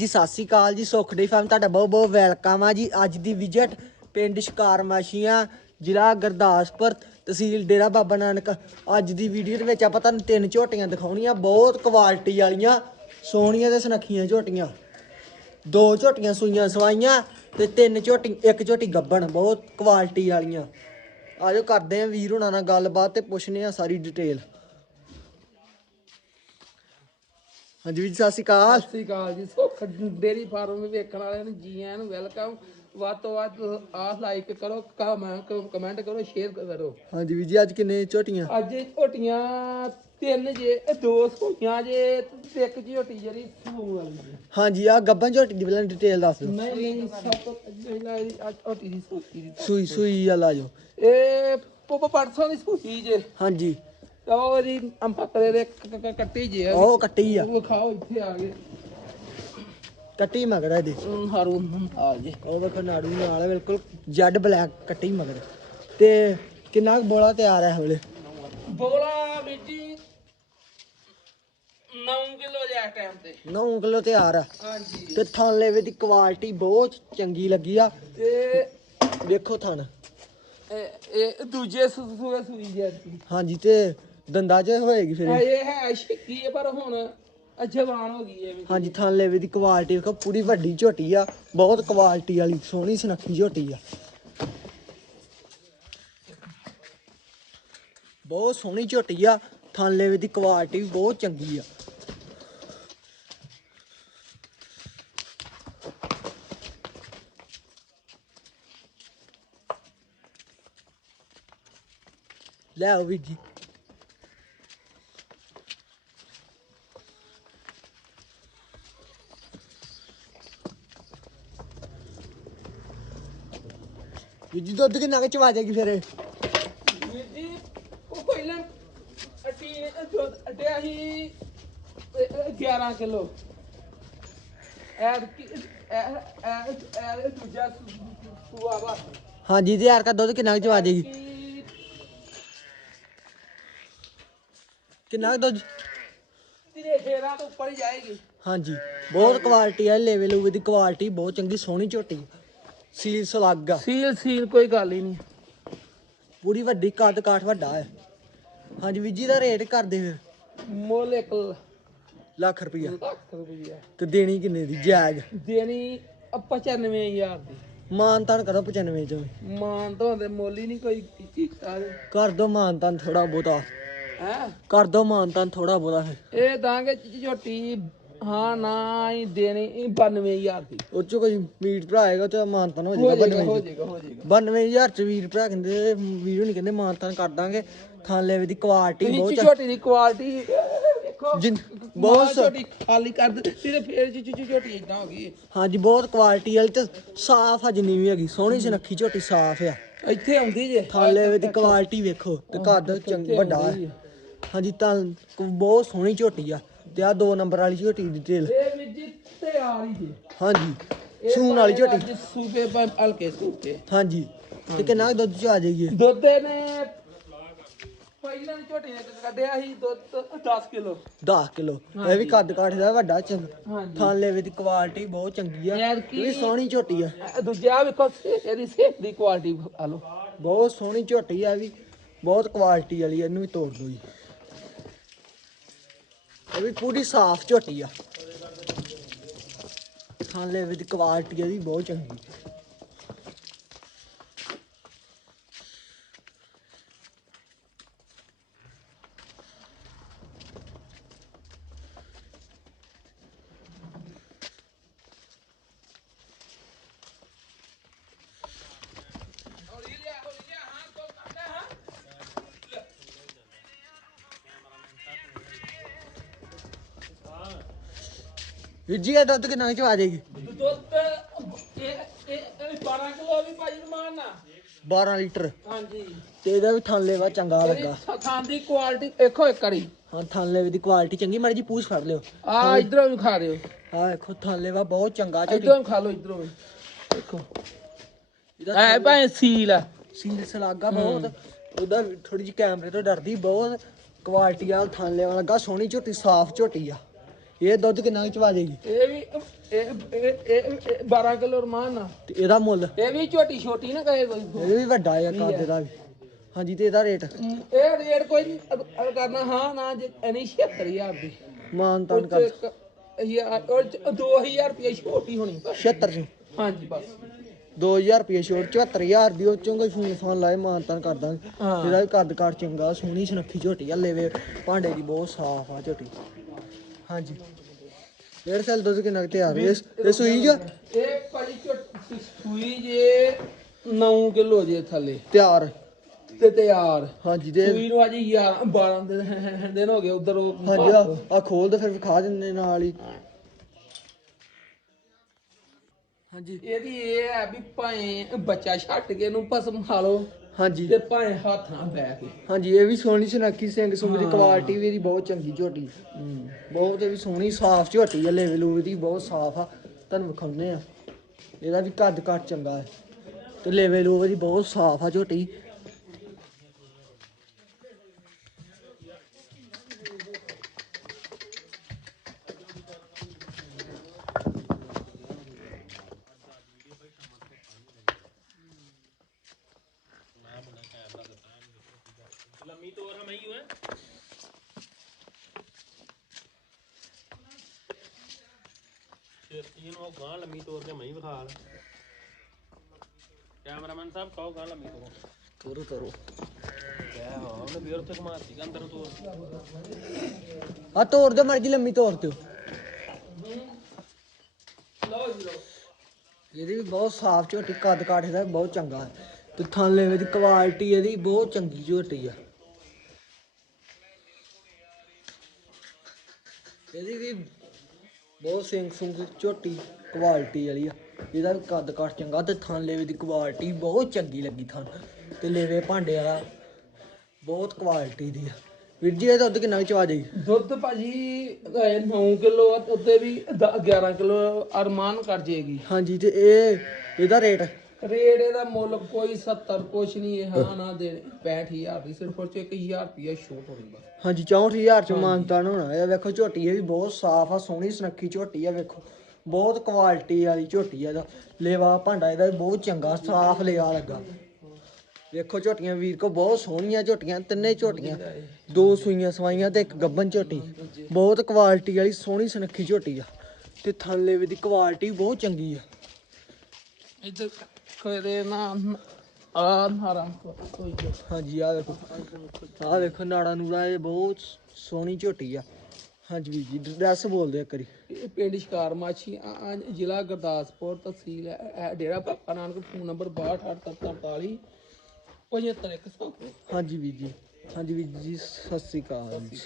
ਜੀ, ਸਤਿ ਸ੍ਰੀ ਅਕਾਲ ਜੀ ਸੁਖਡੀ ਫਾਰਮ, ਤੁਹਾਡਾ ਬਹੁਤ ਬਹੁਤ ਵੈਲਕਮ ਆ ਜੀ। ਅੱਜ ਦੀ ਵਿਜ਼ਿਟ ਪਿੰਡ ਸ਼ਿਕਾਰ ਮਾਸ਼ੀਆਂ ਜ਼ਿਲ੍ਹਾ ਗੁਰਦਾਸਪੁਰ ਤਹਿਸੀਲ ਡੇਰਾ ਬਾਬਾ ਨਾਨਕ। ਅੱਜ ਦੀ ਵੀਡੀਓ ਦੇ ਵਿੱਚ ਆਪਾਂ ਤੁਹਾਨੂੰ ਤਿੰਨ ਝੋਟੀਆਂ ਦਿਖਾਉਣੀਆਂ, ਬਹੁਤ ਕੁਆਲਿਟੀ ਵਾਲੀਆਂ, ਸੋਹਣੀਆਂ ਤੇ ਸੁਨੱਖੀਆਂ ਝੋਟੀਆਂ। ਦੋ ਝੋਟੀਆਂ ਸੂਈਆਂ ਸਵਾਈਆਂ ਤੇ ਤਿੰਨ ਝੋਟੀ, ਇੱਕ ਝੋਟੀ ਗੱਬਣ, ਬਹੁਤ ਕੁਆਲਿਟੀ ਵਾਲੀਆਂ। ਆਜੋ ਕਰਦੇ ਆਂ ਵੀਰ ਹੁਣਾਂ ਨਾਲ ਗੱਲਬਾਤ ਤੇ ਪੁੱਛਨੇ ਆ ਸਾਰੀ ਡਿਟੇਲ ਹਾਂਜੀ ਵੀਰ ਜੀ, ਸਤਿ ਸ਼੍ਰੀ ਅਕਾਲ। ਸਤਿ ਸ਼੍ਰੀ ਅਕਾਲ ਜੀ। ਸੁੱਖ ਡੇਰੀ ਫਾਰਮ ਵੇਖਣ ਵਾਲਿਆਂ ਨੂੰ ਜੀ ਆਇਆਂ ਨੂੰ ਵੈਲਕਮ। ਵੱਧ ਤੋਂ ਵੱਧ ਆਹ ਲਾਈਕ ਕਰੋ ਕਮੈਂਟ ਕਰੋ ਸ਼ੇਅਰ ਕਰੋ। ਹਾਂਜੀ ਵੀਰ ਜੀ ਅੱਜ ਕਿੰਨੇ ਝੋਟੀਆਂ? ਅੱਜ ਝੋਟੀਆਂ ਤਿੰਨ ਜੇ ਦੋ ਸੋਈਆਂ ਜੇ ਤੇ ਇੱਕ ਝੋਟੀ ਜਿਹੜੀ ਸੂ ਵਾਲੀ ਜੇ। ਹਾਂਜੀ ਆ ਗੱਬਨ ਝੋਟੀ ਦੀ ਪਹਿਲਾਂ ਡਿਟੇਲ ਦੱਸ ਦਿਓ। ਨਹੀਂ ਨਹੀਂ ਸਭ ਤੋਂ ਪਹਿਲਾਂ ਆਹ ਝੋਟੀ ਦੀ ਸੂਈ ਸੂਈ ਆ ਲਾ ਜੋ। ਇਹ ਪੋਪ ਪਰਸੋਂ ਦੀ ਸੂਈ ਜੇ। ਹਾਂਜੀ। ਤੇ ਉਹ ਜੀ ਅੰਪਤਰੇ ਦੇ ਕ- ਕ- ਕੱਟੀ ਜੇ ਉਹ ਕੱਟੀ ਆ। ਉਹ ਖਾਓ ਇੱਥੇ ਆ ਗਏ। ਕੱਟੀ ਮਗਰ ਇਹਦੇ। ਹਾਰੂ ਆ ਜੇ ਉਹ ਵੇਖੋ ਨਾੜੂ ਨਾਲ ਆ, ਬਿਲਕੁਲ ਜੈਡ ਬਲੈਕ ਕੱਟੀ ਮਗਰ। ਤੇ ਕਿੰਨਾ ਕੁ ਬੋਲਾ ਤਿਆਰ ਹੈ ਹਵਲੇ ਬੋਲਾ ਵੀਰ ਜੀ 9 ਕਿਲੋ ਜੇ ਟਾਈਮ ਤੇ। 9 ਕਿਲੋ ਤਿਆਰ ਆ। ਹਾਂਜੀ। ਤੇ ਥਣ ਲੈਵੇ ਦੀ ਕੁਆਲਿਟੀ ਬਹੁਤ ਚੰਗੀ ਲੱਗੀ ਆ। ਤੇ ਵੇਖੋ ਥਣ। ਇਹ ਇਹ ਦੂਜੇ ਸੂਏ ਸੂਈ ਜਾਂਦੀ ਹਾਂਜੀ ਤੇ ਦੰਦਾ ਚ ਹੋਏਗੀ ਫਿਰ ਇਹ। ਹੈ ਸ਼ਿੱਕੀ ਹੈ ਪਰ ਹੁਣ ਜਵਾਨ ਹੋ ਗਈ ਹੈ ਵੀ। ਹਾਂਜੀ ਥਣ ਲੈਵੇ ਦੀ ਕੁਆਲਿਟੀ ਵੇਖੋ ਪੂਰੀ ਵੱਡੀ ਝੋਟੀ ਆ ਬਹੁਤ ਕੁਆਲਿਟੀ ਵਾਲੀ ਸੋਹਣੀ ਸੁਨੱਖੀ ਝੋਟੀ ਆ। ਬਹੁਤ ਸੋਹਣੀ ਝੋਟੀ ਆ ਥਣ ਲੈਵੇ ਦੀ ਕੁਆਲਿਟੀ ਵੀ ਬਹੁਤ ਚੰਗੀ ਆ। ਲੈ ਆਓ ਵੀਰ ਜੀ। ਵੀਰ ਜੀ ਦੁੱਧ ਕਿੰਨਾ ਕੁ ਚਵਾ ਜਾਏਗੀ ਫਿਰ? ਇਹ? ਵੀਰ ਜੀ ਉਹ ਪਹਿਲਾਂ ਅੱਟੀ ਦੁੱਧ ਅੱਟਿਆ ਸੀ 11 ਕਿਲੋ। ਇਹ ਇਹ ਦੂਜਾ ਸੂਆ ਵਾ। ਹਾਂਜੀ ਤੇ ਯਾਰ ਕਾ ਦੁੱਧ ਕਿੰਨਾ ਕੁ ਚਵਾ ਕਿ ਕਿੰਨਾ ਕੁ ਦੁੱਧ? ਤੇਰੇ ਹੇਰਾਂ ਤੋਂ ਉੱਪਰ ਹੀ ਜਾਏਗੀ। ਹਾਂਜੀ ਬਹੁਤ ਕੁਆਲਿਟੀ ਆ ਲੈਵਲ ਉਹ ਦੀ ਕੁਆਲਿਟੀ ਬਹੁਤ ਚੰਗੀ ਸੋਹਣੀ ਝੋਟੀ। ਸੀਲ ਸਲੱਗ ਆ। ਸੀਲ ਸੀਲ ਕੋਈ ਗੱਲ ਹੀ ਨਹੀਂ। ਪੂਰੀ ਵੱਡੀ ਕੱਦ ਕਾਠ ਵੱਡਾ ਹੈ। ਹਾਂਜੀ ਵੀਰ ਜੀ ਦਾ ਰੇਟ ਕਰਦੇ ਫਿਰ। ਮੁੱਲ ਇੱਕ ਲੱਖ ਰੁਪਈਆ। ਲੱਖ ਰੁਪਈਆ। ਤੇ ਦੇਣੀ ਕਿੰਨੇ ਦੀ? ਜੈਗ। ਦੇਣੀ 95000 ਦੀ। ਮਾਨ ਤਾਨ ਕਰੋ 95 ਚ। ਮਾਨ ਤੋਂ ਦੇ ਮੁੱਲ ਹੀ ਨਹੀਂ ਕੋਈ ਕੀਤਾ ਕਰ ਦੋ ਮਾਨ ਤਾਨ ਥੋੜਾ ਬਹੁਤਾ। ਹੈ? ਕਰ ਦੋ ਮਾਨ ਤਾਨ ਥੋੜਾ ਫਿਰ। ਇਹ ਦਾਂਗੇ ਝੋਟੀ ਹਾਂ ਨਾ ਹੀ ਦੇਣੀ 92000 ਦੀ। ਉਹ ਚ ਕੋਈ ਮੀਟ ਭਰਾ ਆਏਗਾ ਤੇ ਮਾਨ ਤਾਨ ਹੋ ਹੋ ਜਾਏਗਾ ਜਾਏਗਾ 92 ਹੋ ਚ। ਜਾਏਗਾ ਹੋ ਜਾਏਗਾ। 92000 ਚ ਵੀਰ ਭਰਾ ਕਹਿੰਦੇ ਵੀਡੀਓ ਨਹੀਂ ਕਹਿੰਦੇ ਮਾਨ ਤਾਨ ਕਰ ਦਾਂਗੇ। ਥਾਂ ਲੈਵੇ ਦੀ ਕੁਆਲਿਟੀ ਬਹੁਤ ਚੰਗੀ ਝੋਟੀ ਦੀ ਕੁਆਲਿਟੀ ਦੇਖੋ ਜਿਨ- ਬਹੁਤ ਸ- ਝੋਟੀ ਖਾਲੀ ਕਰ ਦਿੱਤੀ ਤੇ ਫੇਰ ਜੀ ਝੋਟੀ ਇਦਾਂ ਹੋ ਗਈ। ਹਾਂਜੀ ਬਹੁਤ ਕੁਆਲਿਟੀ ਵਾਲੀ ਤੇ ਸਾਫ਼ ਆ ਜਿੰਨੀ ਵੀ ਹੈਗੀ ਸੋਹਣੀ ਸੁਨੱਖੀ ਝੋਟੀ ਸਾਫ਼ ਆ। ਇੱਥੇ ਆਉਂਦੀ ਜੇ। ਥਾਲੇ ਦੀ ਕੁਆਲਿਟੀ ਵੇਖੋ ਤੇ ਕੱਦ ਚੰਗ ਵੱਡਾ ਹੈ ਹਾਂਜੀ ਤਾਂ ਬਹੁਤ ਸੋਹਣੀ ਝੋਟੀ ਆ। ਤੇ ਆ ਦੋ ਨੰਬਰ ਵਾਲੀ ਝੋਟੀ ਦੀ ਇਹ ਵੀ ਜੇ ਹਾਂਜੀ ਸੂਣ ਵਾਲੀ ਝੋਟੀ। ਸੂਬੇ ਪਰ ਹਲਕੇ ਸੂਬੇ। ਹਾਂਜੀ ਤੇ ਕਿੰਨਾ ਦੁੱਧ ਚ ਆ ਇਹ? ਦੁੱਧ ਨੇ ਪਹਿਲਾਂ ਦੀ ਝੋਟੀ ਨੇ ਕੱਢਿਆ ਸੀ ਦੁੱਧ 10 ਕਿਲੋ। 10 ਕਿਲੋ। ਇਹ ਵੀ ਕੱਦ ਕਾਠ ਦਾ ਵੱਡਾ ਚੰਗ ਥਾਲੇ ਦੀ ਕੁਆਲਿਟੀ ਬਹੁਤ ਚੰਗੀ ਆ। ਇਹ ਵੀ ਸੋਹਣੀ ਝੋਟੀ ਆ। ਦੂਜਾ ਵੇਖੋ ਇਹਦੀ ਸੇਫ ਦੀ ਕੁਆਲਿਟੀ ਆ ਲੋ ਬਹੁਤ ਸੋਹਣੀ ਝੋਟੀ ਆ ਵੀ। ਬਹੁਤ ਕੁਆਲਿਟੀ ਵਾਲੀ ਇਹਨੂੰ ਵੀ ਤੋੜ ਦੋ ਜੀ। ਇਹ ਵੀ ਪੂਰੀ ਸਾਫ਼ ਝੋਟੀ ਆ। ਥਾਲੇ ਵਿੱਚ ਕੁਆਲਿਟੀ ਇਹਦੀ ਬਹੁਤ ਚੰਗੀ। ਜੀ ਇਹ ਦੁੱਧ ਕਿੰਨਾ ਚ ਆ ਜਾਏਗੀ ਦੁੱਧ ਇਹ ਇਹ ਇਹ 12 ਕਿਲੋ ਵੀ ਭਾਜੀ ਮਾਰਨਾ 12 ਲੀਟਰ। ਹਾਂਜੀ। ਤੇ ਇਹਦਾ ਵੀ ਥਾਲੇ ਵਾ ਚੰਗਾ ਲੱਗਾ। ਥਾਂ ਦੀ ਕੁਆਲਿਟੀ ਦੇਖੋ ਇੱਕ ਵਾਰੀ। ਹਾਂ ਥਾਲੇ ਦੀ ਕੁਆਲਿਟੀ ਚੰਗੀ ਮਾੜੀ ਜੀ ਪੂਛ ਫੜ ਲਿਓ। ਆ ਇਧਰੋਂ ਵੀ ਖਾ ਰਿਓ ਆ ਵੇਖੋ ਥਾਲੇ ਵਾ ਬਹੁਤ ਚੰਗਾ ਝੋਟੀ ਇਧਰੋਂ ਵੀ ਖਾ ਲਓ ਇਧਰੋਂ ਵੀ। ਦੇਖੋ ਇਹਦਾ ਐ ਭਾਵੇਂ ਸੀਲ ਆ। ਸੀਲ ਸਲਾਗਾ ਬਹੁਤ। ਉਹਦਾ ਥੋੜੀ ਜਿਹੀ ਕੈਮਰੇ ਤੋਂ ਡਰਦੀ ਬਹੁਤ। ਕੁਆਲਿਟੀ ਵਾਲਾ ਥਾਲੇ ਵਾਲਾ ਲੱਗਾ ਸੋਹਣੀ ਝੋਟੀ ਸਾਫ਼ ਝੋਟੀ ਆ। ਇਹ ਦੁੱਧ ਕਿੰਨਾ ਕੁ ਚਵਾ ਦੇਗੀ? ਇਹ ਵੀ ਇਹ ਇਹ ਇਹ 12 ਕਿਲੋ ਰਮਾਨ ਤੇ ਇਹਦਾ ਮੁੱਲ? ਇਹ ਵੀ ਛੋਟੀ ਛੋਟੀ ਨਾ ਕਹੇ ਕੋਈ। ਇਹ ਵੀ ਵੱਡਾ ਆ ਕਾਦੇ ਦਾ ਵੀ। ਹਾਂਜੀ ਤੇ ਇਹਦਾ ਰੇਟ? ਇਹ ਰੇਟ ਕੋਈ ਨਹੀਂ ਕਰਨਾ ਹਾਂ ਨਾ ਜੇ ਐਨੀ 76000 ਦੀ। ਮਾਨ ਤਾਨ ਕਰ। ਹਜ਼ਾਰ ਉਹ ਚ 2000 ਰੁਪਏ ਛੋਟੀ ਹੋਣੀ ਬਸ। 76 ਚ ਹਾਂਜੀ ਬਸ। 2000 ਰੁਪਏ ਛੋਟ 74000 ਦੀ ਉਹ ਚੋਂ ਕੋਈ ਫੋਨ ਫੋਨ ਲਾਏ ਮਾਨ ਤਾਨ ਕਰ ਦਾਂਗੇ। ਹਾਂ। ਇਹਦਾ ਵੀ ਕੱਦ ਕਾਠ ਚੰਗਾ ਸੋਹਣੀ ਸੁਨੱਖੀ ਝੋਟੀ ਆ ਲੈਵੇ ਭਾਂਡੇ ਦੀ ਬਹੁਤ ਸਾਫ਼ ਆ ਝੋਟੀ। ਹਾਂਜੀ। ਡੇਢ ਸਾਲ ਦੁੱਧ ਕਿੰਨਾ ਕੁ ਤਿਆਰ ਇਹ ਇਹ ਸੂਈ ਜੋ? ਇਹ ਭਾਜੀ ਝੋਟੀ ਸੂਈ ਜੇ 9 ਕਿਲੋ ਜੇ ਥੱਲੇ। ਤਿਆਰ। ਤੇ ਤਿਆਰ। ਹਾਂਜੀ ਤੇ ਸੂਈ ਨੂੰ ਅੱਜ 11 12 ਦਿਨ ਦਿਨ ਹੋ ਗਏ ਉਧਰ ਉਹ ਹਾਂਜੀ ਆ ਆ ਖੋਲ ਦੇ ਫਿਰ ਵਿਖਾ ਦਿੰਦੇ ਨਾਲ ਹੀ। ਹਾਂਜੀ। ਇਹਦੀ ਇਹ ਹੈ ਵੀ ਭਾਵੇਂ ਬੱਚਾ ਛੱਡ ਕੇ ਇਹਨੂੰ ਭਸਮ ਖਾ ਲਓ ਹਾਂਜੀ। ਤੇ ਭਾਵੇਂ ਹੱਥ ਬਹਿ ਕੇ। ਹਾਂਜੀ ਇਹ ਵੀ ਸੋਹਣੀ ਸੁਨੱਖੀ ਸਿੰਘ ਸੁੰਗ ਦੀ ਕੁਆਲਿਟੀ ਵੀ ਇਹਦੀ ਬਹੁਤ ਚੰਗੀ ਝੋਟੀ। ਬਹੁਤ ਵੀ ਸੋਹਣੀ ਸਾਫ਼ ਝੋਟੀ ਆ ਲੈਵਲ ਉਹਦੀ ਬਹੁਤ ਸਾਫ਼ ਆ। ਤੁਹਾਨੂੰ ਵਿਖਾਉਂਦੇ ਆ। ਇਹਦਾ ਵੀ ਕੱਦ ਕੱਟ ਚੰਗਾ ਹੈ। ਤੇ ਲੈਵਲ ਉਹਦੀ ਬਹੁਤ ਸਾਫ਼ ਆ ਝੋਟੀ। ਨੂੰ ਗਾਂ ਲੰਮੀ ਤੋਰ ਕੇ ਮਹੀਂ ਵਿਖਾ ਲੈ। ਕੈਮਰਾਮੈਨ ਸਾਹਿਬ ਕਹੋ ਗਾਂ ਲੰਮੀ ਤੋਰੋ। ਤੋਰੋ ਤੋਰੋ। ਕਹਿ ਹਾਂ ਉਹਨੇ ਫੇਰ ਉੱਥੇ ਘੁਮਾਤੀ ਗਾ ਅੰਦਰ ਨੂੰ ਤੋਰ ਆ ਤੋਰ ਦਿਓ ਮਰਜ਼ੀ ਲੰਮੀ ਤੋਰ ਦਿਓ। ਲਓ ਜੀ ਲਓ। ਇਹਦੀ ਵੀ ਬਹੁਤ ਸਾਫ਼ ਝੋਟੀ ਕੱਦ ਕਾਠ ਵੀ ਬਹੁਤ ਚੰਗਾ ਹੈ। ਤੇ ਥਾਲੇ ਵਿੱਚ ਕੁਆਲਿਟੀ ਇਹਦੀ ਬਹੁਤ ਚੰਗੀ ਝੋਟੀ ਆ। ਇਹਦੀ ਵੀ ਬਹੁਤ ਸਿੰਘ ਸੁੰਗ ਝੋਟੀ ਕੁਆਲਿਟੀ ਵਾਲੀ ਆ। ਇਹਦਾ ਵੀ ਕੱਦ ਕਾਠ ਚੰਗਾ ਤੇ ਥਾਲੇ ਵਿੱਚ ਦੀ ਕੁਆਲਿਟੀ ਬਹੁਤ ਚੰਗੀ ਲੱਗੀ ਥਾਂ ਤੇ ਲੇਵੇ ਭਾਂਡੇ ਵਾਲਾ ਬਹੁਤ ਕੁਆਲਿਟੀ ਦੀ ਆ। ਵੀਰ ਜੀ ਇਹ ਦੁੱਧ ਕਿੰਨਾ ਕੁ ਚਵਾ ਜਾਈ? ਦੁੱਧ ਭਾਜੀ 9 ਕਿਲੋ ਉੱਤੇ ਵੀ 11 ਕਿਲੋ ਅਰਮਾਨ ਕਰ ਜੇਗੀ। ਹਾਂਜੀ ਤੇ ਇਹ ਇਹਦਾ ਰੇਟ ਰੇਟ ਇਹਦਾ ਮੁੱਲ ਕੋਈ 70 ਕੁਛ ਨਹੀਂ ਇਹ ਹਾਂ ਨਾ ਦੇ 65000 ਦੀ ਸਿਰਫ ਉਹ ਚ 1000 ਰੁਪਏ ਛੋਟ ਹੋਣੀ ਬਸ। ਹਾਂਜੀ 64000 ਚ ਮਾਨਤਾਨ ਹੋਣਾ। ਇਹ ਵੇਖੋ ਝੋਟੀ ਇਹ ਵੀ ਬਹੁਤ ਸਾਫ਼ ਆ ਸੋਹਣੀ ਸੁਨੱਖੀ ਝੋਟੀ ਆ ਵੇਖੋ। ਬਹੁਤ ਕੁਆਲਿਟੀ ਵਾਲੀ ਝੋਟੀ ਆ ਇਹਦਾ। ਲੇਵਾ ਭਾਂਡਾ ਇਹਦਾ ਵੀ ਬਹੁਤ ਚੰਗਾ ਸਾਫ਼ ਲੇਵਾ ਲੱਗਾ। ਵੇਖੋ ਝੋਟੀਆਂ ਵੀਰ ਕੋ ਬਹੁਤ ਸੋਹਣੀਆਂ ਝੋਟੀਆਂ ਤਿੰਨੇ ਝੋਟੀਆਂ। ਦੋ ਸੂਈਆਂ ਸਵਾਈਆਂ ਤੇ ਇੱਕ ਗੱਬਨ ਝੋਟੀ। ਬਹੁਤ ਕੁਆਲਿਟੀ ਵਾਲੀ ਸੋਹਣੀ ਸੁਨੱਖੀ ਝੋਟੀ ਆ। ਤੇ ਥੱਲੇ ਵੀ ਦੀ ਕੁਆਲਿਟੀ ਬਹੁਤ ਚੰਗੀ ਆ। ਇੱਧਰ ਕਰੇ ਨਾ ਆ ਨਾਰਾ ਕੋਈ। ਹਾਂਜੀ ਆ ਵੇਖੋ ਆ ਵੇਖੋ ਨਾੜਾ ਨੂੜਾ ਇਹ ਬਹੁਤ ਸੋਹਣੀ ਝੋਟੀ ਆ। ਹਾਂਜੀ ਵੀਰ ਜੀ ਡਰੈਸ ਬੋਲਦੇ ਆ ਕਰੀ ਇਹ ਪਿੰਡ ਸ਼ਿਕਾਰ ਮਾਛੀ ਆ- ਜ਼ਿਲ੍ਹਾ ਗੁਰਦਾਸਪੁਰ ਤਹਿਸੀਲ ਹੈ- ਡੇਰਾ ਬਾਬਾ ਨਾਨਕ ਫੋਨ ਨੰਬਰ 628843 75 ਹਾਂਜੀ ਵੀਰ ਜੀ ਹਾਂਜੀ ਵੀਰ ਜੀ ਸਤਿ ਸ੍ਰੀ ਅਕਾਲ ਜੀ।